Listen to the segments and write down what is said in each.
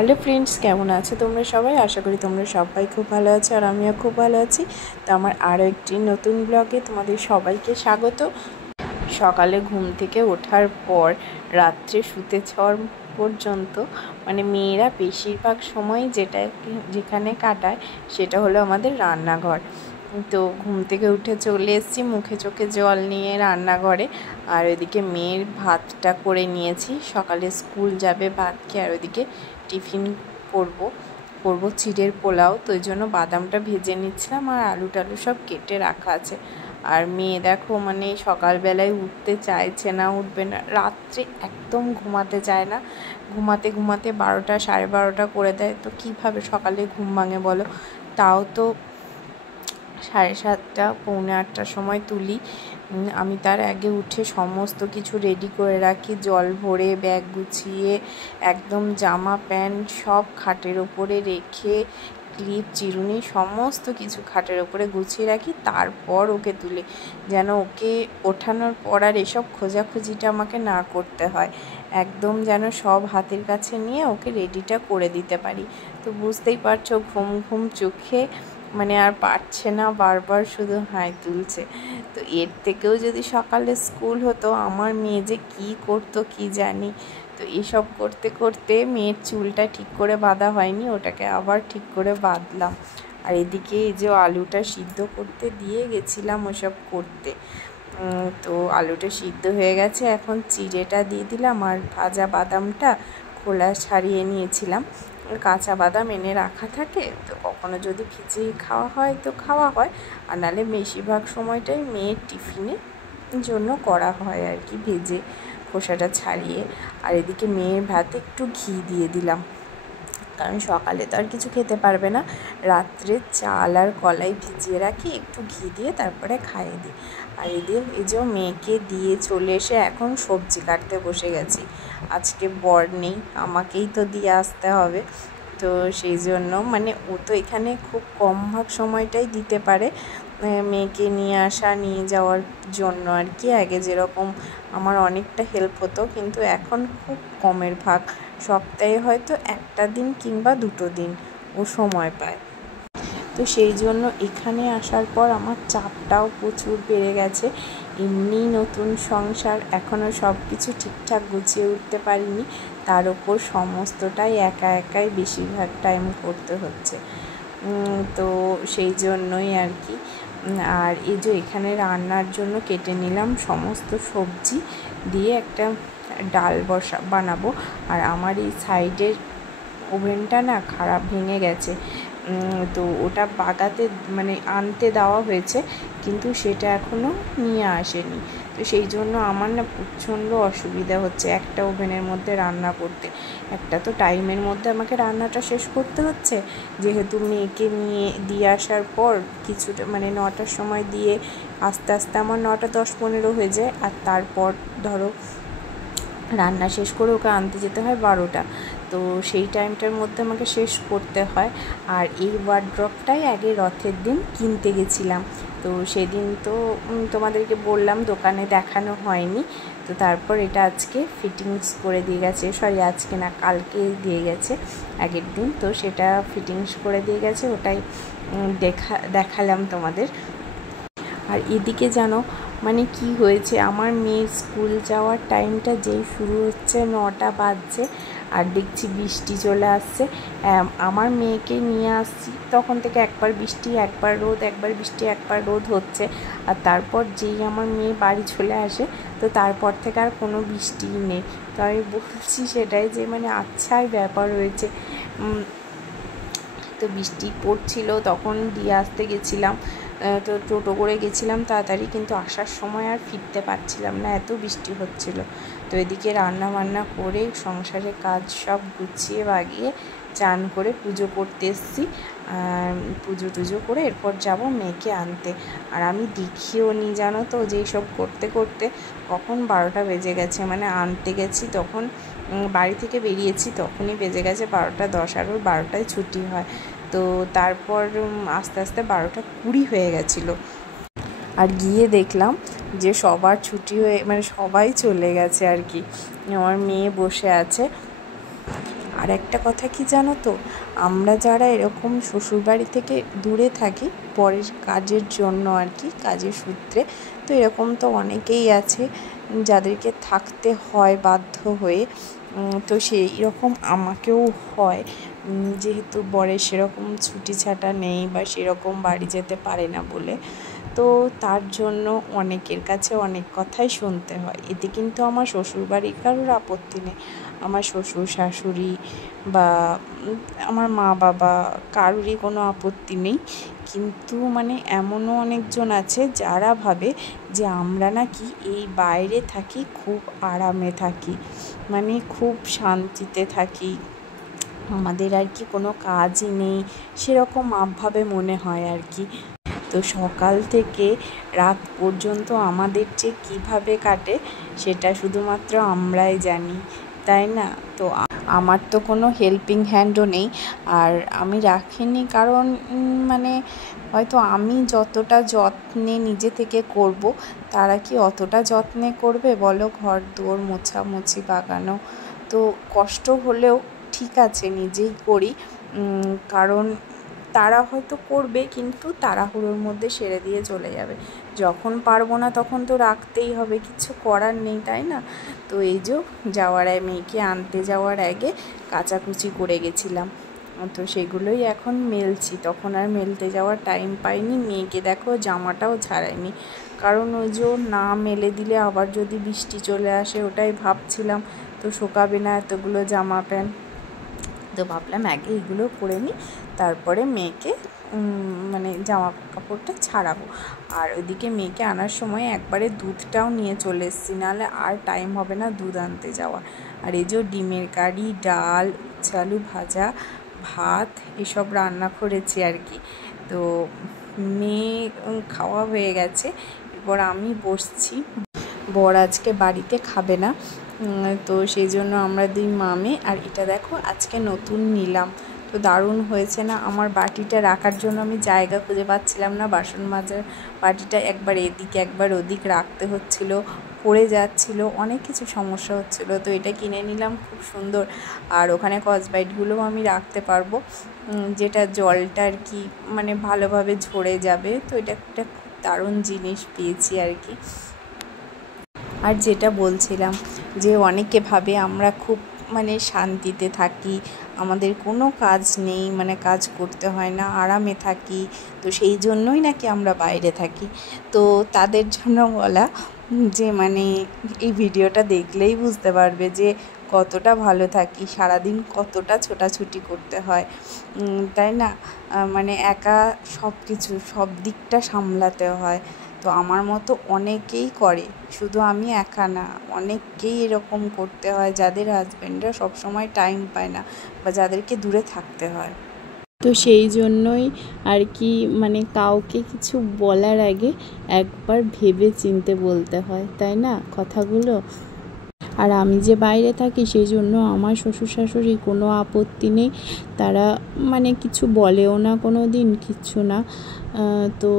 Hello friends, কেমন আছো তোমরা সবাই? আশা করি তোমরা সবাই খুব ভালো আছো আর আমিও খুব ভালো আছি। তো আমার আরও একটি নতুন ব্লগে তোমাদের সবাইকে স্বাগত। সকালে ঘুম থেকে ওঠার পর রাত্রে শুতে যাওয়ার পর্যন্ত মানে মেয়েরা বেশিরভাগ সময় যেখানে কাটায় সেটা হলো আমাদের রান্নাঘর। তো ঘুম থেকে উঠে চলে এসেছি মুখে চোখে জল নিয়ে রান্নাঘরে, আর ওইদিকে মেয়ের ভাতটা করে নিয়েছি। সকালে স্কুল যাবে ভাত খেয়ে, আর ওইদিকে টিফিন করবো চিড়ের পোলাও। তো ওই জন্য বাদামটা ভেজে নিচ্ছিলাম আর আলু টালু সব কেটে রাখা আছে। আর মেয়ে দেখো মানে সকালবেলায় উঠতে চাইছে না, উঠবে না, রাত্রে একদম ঘুমাতে চায় না। ঘুমাতে 12টা 12:30 করে দেয়। তো কীভাবে সকালে ঘুম ভাঙে বলো? তাও তো 7:30 পৌনে 8টার সময় তুলি। আমি তার আগে উঠে সমস্ত কিছু রেডি করে রাখি, জল ভরে ব্যাগ গুছিয়ে একদম জামা প্যান্ট সব খাটের ওপরে রেখে ক্লিপ চিরুনি সমস্ত কিছু খাটের ওপরে গুছিয়ে রাখি। তারপর ওকে তুলি, যেন ওকে ওঠানোর পর আর এসব খোঁজাখুঁজিটা আমাকে না করতে হয়। একদম যেন সব হাতের কাছে নিয়ে ওকে রেডিটা করে দিতে পারি। তো বুঝতেই পারছো ঘুম চোখে মানে আর পারছে না, বারবার শুধু হাই তুলছে। তো এর থেকেও যদি সকালে স্কুল হতো আমার মেয়ে যে কী করতো কি জানি। তো এসব করতে করতে মেয়ের চুলটা ঠিক করে বাঁধা হয়নি, ওটাকে আবার ঠিক করে বাঁধলাম। আর এদিকে এই যে আলুটা সিদ্ধ করতে দিয়ে গেছিলাম ওসব করতে। তো আলুটা সিদ্ধ হয়ে গেছে, এখন চিড়েটা দিয়ে দিলাম আর ভাজা বাদামটা খোলা ছাড়িয়ে নিয়েছিলাম। কাঁচা বাদাম এনে রাখা থাকে, তো কখনো যদি ভিজিয়ে খাওয়া হয় তো খাওয়া হয়, আর নাহলে বেশিরভাগ সময়টাই মেয়ের টিফিনের জন্য করা হয় আর কি, ভেজে খোসাটা ছাড়িয়ে। আর এদিকে মেয়ের ভাতে একটু ঘি দিয়ে দিলাম, কারণ সকালে তো আর কিছু খেতে পারবে না। রাত্রে চাল আর কলাই ভিজিয়ে রাখি, একটু ঘি দিয়ে তারপরে খাইয়ে দিই। আর এই যে মেয়েকে দিয়ে চলে এসে এখন সবজি কাটতে বসে গেছি। আজকে বর নেই, আমাকেই তো দিয়ে আসতে হবে। তো সেই জন্য মানে ও তো এখানে খুব কম ভাগ সময়টাই দিতে পারে মেয়েকে নিয়ে আসা নিয়ে যাওয়ার জন্য আর কি। আগে যেরকম আমার অনেকটা হেল্প হতো, কিন্তু এখন খুব কমের ভাগ। সপ্তাহে হয়তো একটা দিন কিংবা 2 দিন ও সময় পায়। তো সেই জন্য এখানে আসার পর আমার চাপটাও প্রচুর বেড়ে গেছে। এমনি নতুন সংসার, এখনও সব কিছু ঠিকঠাক গুছিয়ে উঠতে পারিনি, তার ওপর সমস্তটাই একাই বেশিরভাগ টাইম করতে হচ্ছে। তো সেই জন্যই আর কি। আর এই যে এখানে রান্নার জন্য কেটে নিলাম সমস্ত সবজি দিয়ে একটা ডাল বানাবো। আর আমার এই সাইডের ওভেনটা না খারাপ, ভেঙে গেছে। তো ওটা বাগাতে মানে আনতে দেওয়া হয়েছে, কিন্তু সেটা এখনও নিয়ে আসেনি। তো সেই জন্য আমার না প্রচণ্ড অসুবিধা হচ্ছে একটা ওভেনের মধ্যে রান্না করতে। একটা তো টাইমের মধ্যে আমাকে রান্নাটা শেষ করতে হচ্ছে, যেহেতু মেয়েকে নিয়ে দিয়ে আসার পর কিছুটা মানে 9টার সময় দিয়ে আস্তে আস্তে আমার 9টা 10-15 হয়ে যায়। আর তারপর ধরো রান্না শেষ করে ওকে আনতে যেতে হয় 12টা। তো সেই টাইমটার মধ্যে আমাকে শেষ করতে হয়। আর এই ওয়ার্ড্রপটাই আগে রথের দিন কিনতে গেছিলাম। তো সেদিন তো তোমাদেরকে বললাম দোকানে দেখানো হয়নি। তো তারপর এটা আজকে ফিটিংস করে দিয়ে গেছে, আজকে না কালকে দিয়ে গেছে আগের দিন। তো সেটা ফিটিংস করে দিয়ে গেছে, ওটাই দেখালাম তোমাদের। আর এদিকে জানো মানে কি হয়েছে, আমার মেয়ের স্কুল যাওয়ার টাইমটা যেই শুরু হচ্ছে 9টা বাজছে, আর দেখছি বৃষ্টি চলে আসছে। আমার মেয়েকে নিয়ে আসছি তখন থেকে একবার বৃষ্টি একবার রোদ, একবার বৃষ্টি একবার রোদ হচ্ছে। আর তারপর যেই আমার মেয়ে বাড়ি চলে আসে, তো তারপর থেকে আর কোনো বৃষ্টিই নেই। তো আমি বলছি সেটাই যে মানে আচ্ছাই ব্যাপার হয়েছে। তো বৃষ্টি পড়ছিল, তখন দিয়ে আসতে গেছিলাম। তো টোটো করে গেছিলাম তাড়াতাড়ি, কিন্তু আসার সময় আর ফিরতে পারছিলাম না, এত বৃষ্টি হচ্ছিল। তো এদিকে রান্না বান্না করে সংসারের কাজ সব গুছিয়ে বাগিয়ে চান করে পুজো করতে এসেছি। পুজো টুজো করে এরপর যাব মেয়েকে আনতে। আর আমি দেখিও নি জানো তো যে এইসব করতে করতে কখন 12টা বেজে গেছে। মানে আনতে গেছি তখন, বাড়ি থেকে বেরিয়েছি তখনই বেজে গেছে 12টা 10। আর ওর 12টায় ছুটি হয়। তো তারপর আস্তে আস্তে 12টা 20 হয়ে গেছিলো। আর গিয়ে দেখলাম যে সবার ছুটি হয়ে মানে সবাই চলে গেছে আর কি। আমার মেয়ে বসে আছে, আর একটা কথা কি জানো তো, আমরা যারা এরকম শ্বশুরবাড়ি থেকে দূরে থাকি পরের কাজের জন্য আর কি, কাজের সূত্রে, তো এরকম তো অনেকেই আছে যাদেরকে থাকতে হয় বাধ্য হয়ে। তো সেই রকম আমাকেও হয়, যেহেতু বরের সেরকম ছুটি ছাটা নেই বা সেরকম বাড়ি যেতে পারে না বলে, তো তার জন্য অনেকের কাছে অনেক কথাই শুনতে হয়। এতে কিন্তু আমার শ্বশুরবাড়ির কারোর আপত্তি নেই, আমার শ্বশুর শাশুড়ি বা আমার মা বাবা কারোরই কোনো আপত্তি নেই। কিন্তু মানে এমনও অনেকজন আছে যারা ভাবে যে আমরা নাকি এই বাইরে থাকি, খুব আরামে থাকি, মানে খুব শান্তিতে থাকি, আমাদের আর কি কোনো কাজই নেই, সেরকম ভাবে মনে হয় আর কি। তো সকাল থেকে রাত পর্যন্ত আমাদের যে কীভাবে কাটে সেটা শুধুমাত্র আমরাই জানি, তাই না? তো আমার তো কোনো হেল্পিং হ্যান্ডও নেই, আর আমি রাখিনি কারণ মানে হয়তো আমি যতটা যত্নে নিজে থেকে করব, তারা কি অতটা যত্নে করবে বলো? ঘর দুয়ার মোছামুছি, বাগানো, তো কষ্ট হলেও ঠিক আছে নিজেই করি, কারণ তারা হয়তো করবে কিন্তু তাড়াহুড়োর মধ্যে সেরে দিয়ে চলে যাবে, যখন পারবো না তখন তো রাখতেই হবে, কিছু করার নেই, তাই না? তো এই যে যাওয়ার মেয়েকে আনতে যাওয়ার আগে কাচাকুচি করে গেছিলাম, তো সেগুলোই এখন মেলছি, তখন আর মেলতে যাওয়ার টাইম পাইনি। মেয়েকে দেখো জামাটাও ছাড়াইনি, কারণ ওই যে না মেলে দিলে আবার যদি বৃষ্টি চলে আসে ওটাই ভাবছিলাম, তো শোকাবে না এতগুলো জামা প্যান্ট, তো ভাবলাম আগে এগুলো পরে নিই, তারপরে মেয়েকে মানে জামা কাপড়টা ছাড়াবো। আর ওইদিকে মেয়েকে আনার সময় একবারে দুধটাও নিয়ে চলে এসেছি, নাহলে আর টাইম হবে না দুধ আনতে যাওয়া। আর এই যে ডিমের কারি, ডাল, উচ্ছে আলু ভাজা, ভাত এসব রান্না করেছি আর কি। তো মেয়ে খাওয়া হয়ে গেছে, এরপর আমি বসছি। বর আজকে বাড়িতে খাবে না, তো সেই জন্য আমরা দুই মামে। আর এটা দেখো আজকে নতুন নিলাম, তো দারুণ হয়েছে না? আমার বাটিটা রাখার জন্য আমি জায়গা খুঁজে পাচ্ছিলাম না, বাসন মাজার বাটিটা একবার এদিক একবার ওদিক রাখতে হচ্ছিল, পড়ে যাচ্ছিল, অনেক কিছু সমস্যা হচ্ছিলো, তো এটা কিনে নিলাম, খুব সুন্দর। আর ওখানে কসবাইটগুলোও আমি রাখতে পারবো, যেটা জলটা আর কি মানে ভালোভাবে ঝরে যাবে, তো এটা একটা খুব দারুণ জিনিস পেয়েছি আর কি। আর যেটা বলছিলাম যে অনেকে ভাবে আমরা খুব মানে শান্তিতে থাকি, আমাদের কোনো কাজ নেই, মানে কাজ করতে হয় না, আরামে থাকি, তো সেই জন্যই নাকি আমরা বাইরে থাকি। তো তাদের জন্য বলা যে মানে এই ভিডিওটা দেখলেই বুঝতে পারবে যে কতটা ভালো থাকি, সারাদিন কতটা ছোটাছুটি করতে হয়, তাই না? মানে একা সব কিছু সব দিকটা সামলাতে হয়। তো আমার মতো অনেকেই করে, শুধু আমি একা না, অনেককেই এরকম করতে হয় যাদের হাজব্যান্ডরা সবসময় টাইম পায় না বা যাদেরকে দূরে থাকতে হয়। তো সেই জন্যই আর কি মানে কাউকে কিছু বলার আগে একবার ভেবে চিন্তে বলতে হয়, তাই না কথাগুলো? আর আমি যে বাইরে থাকি সেই জন্য আমার শ্বশুর শাশুড়ি কোনো আপত্তি নেই, তারা মানে কিছু বলেও না কোনো দিন, কিচ্ছু না। তো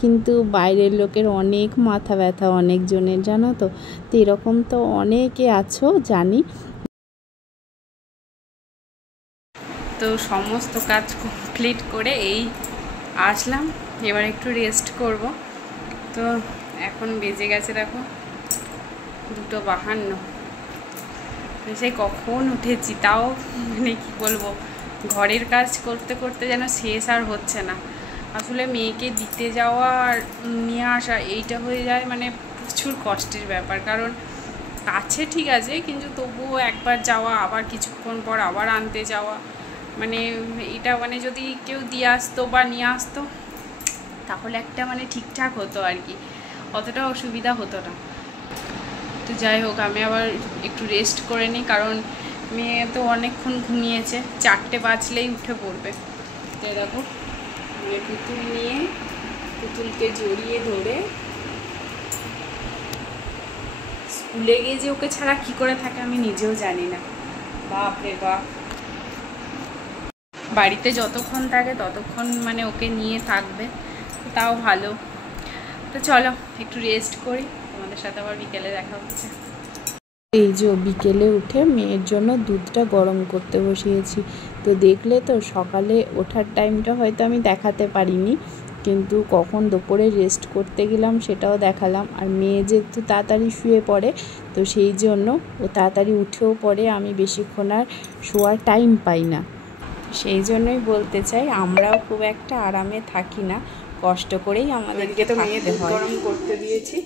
কিন্তু বাইরের লোকের অনেক মাথা ব্যথা অনেকজনের, জানো তো? তো এরকম তো অনেকে আছো জানি। তো সমস্ত কাজ কমপ্লিট করে এই আসলাম, এবার একটু রেস্ট করব। তো এখন বেজে গেছে দেখো 2:52, সে কখন উঠেছি, তাও মানে কি বলবো, ঘরের কাজ করতে করতে যেন শেষ আর হচ্ছে না। আসলে মেয়েকে দিতে যাওয়া আর নিয়ে আসা এইটা হয়ে যায় মানে প্রচুর কষ্টের ব্যাপার, কারণ কাছে ঠিক আছে কিন্তু তবুও একবার যাওয়া, আবার কিছুক্ষণ পর আবার আনতে যাওয়া, মানে এটা মানে যদি কেউ দিয়ে আসতো বা নিয়ে আসতো তাহলে একটা মানে ঠিকঠাক হতো আর কি, অতটা অসুবিধা হতো না। তো যাই হোক, আমি আবার একটু রেস্ট করে নিই, কারণ মেয়ে তো অনেকক্ষণ ঘুমিয়েছে, 4টে বাজলেই উঠে পড়বে। তো দেখো মানে পুতুল নিয়ে, পুতুলকে জড়িয়ে ধরে স্কুলে গিয়ে যে ওকে ছাড়া কী করে থাকে আমি নিজেও জানি না, বাপ রে বাপ। বাড়িতে যতক্ষণ থাকে ততক্ষণ মানে ওকে নিয়ে থাকবে, তাও ভালো। তো চলো একটু রেস্ট করি, তোমাদের সাথে আবার বিকেলে দেখা হচ্ছে। এই যে বিকেলে উঠে মেয়ের জন্য দুধটা গরম করতে বসিয়েছি। তো দেখলে তো সকালে ওঠার টাইমটা হয়তো আমি দেখাতে পারিনি, কিন্তু কখন দুপুরে রেস্ট করতে গেলাম সেটাও দেখালাম। আর মেয়ে যেহেতু তাড়াতাড়ি শুয়ে পড়ে, তো সেই জন্য ও তাড়াতাড়ি উঠেও পড়ে, আমি বেশিক্ষণ আর শোয়ার টাইম পাই না। সেই জন্যই বলতে চাই আমরাও খুব একটা আরামে থাকি না, কষ্ট করেই আমাদেরকে তো মেয়ে দুধ গরম করতে দিয়েছি।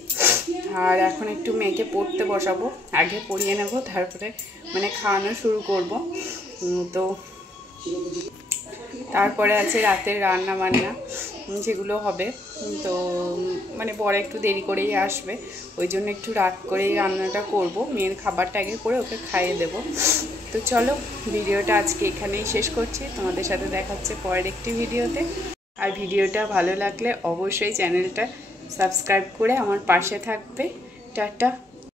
আর এখন একটু মেয়েকে পড়তে বসাবো, আগে পড়িয়ে নেব, তারপরে মানে খাওয়ানো শুরু করব। তো তারপরে আছে রাতের রান্না বান্না যেগুলো হবে। তো মানে বড় একটু দেরি করেই আসবে, ওই জন্য একটু রাত করেই রান্নাটা করব। মেয়ের খাবারটা আগে করে ওকে খাইয়ে দেব। তো চলো, ভিডিওটা আজকে এখানেই শেষ করছি, তোমাদের সাথে দেখা হচ্ছে পরের একটি ভিডিওতে। আর ভিডিওটা ভালো লাগলে অবশ্যই চ্যানেলটা সাবস্ক্রাইব করে আমার পাশে থাকবে। টাটা।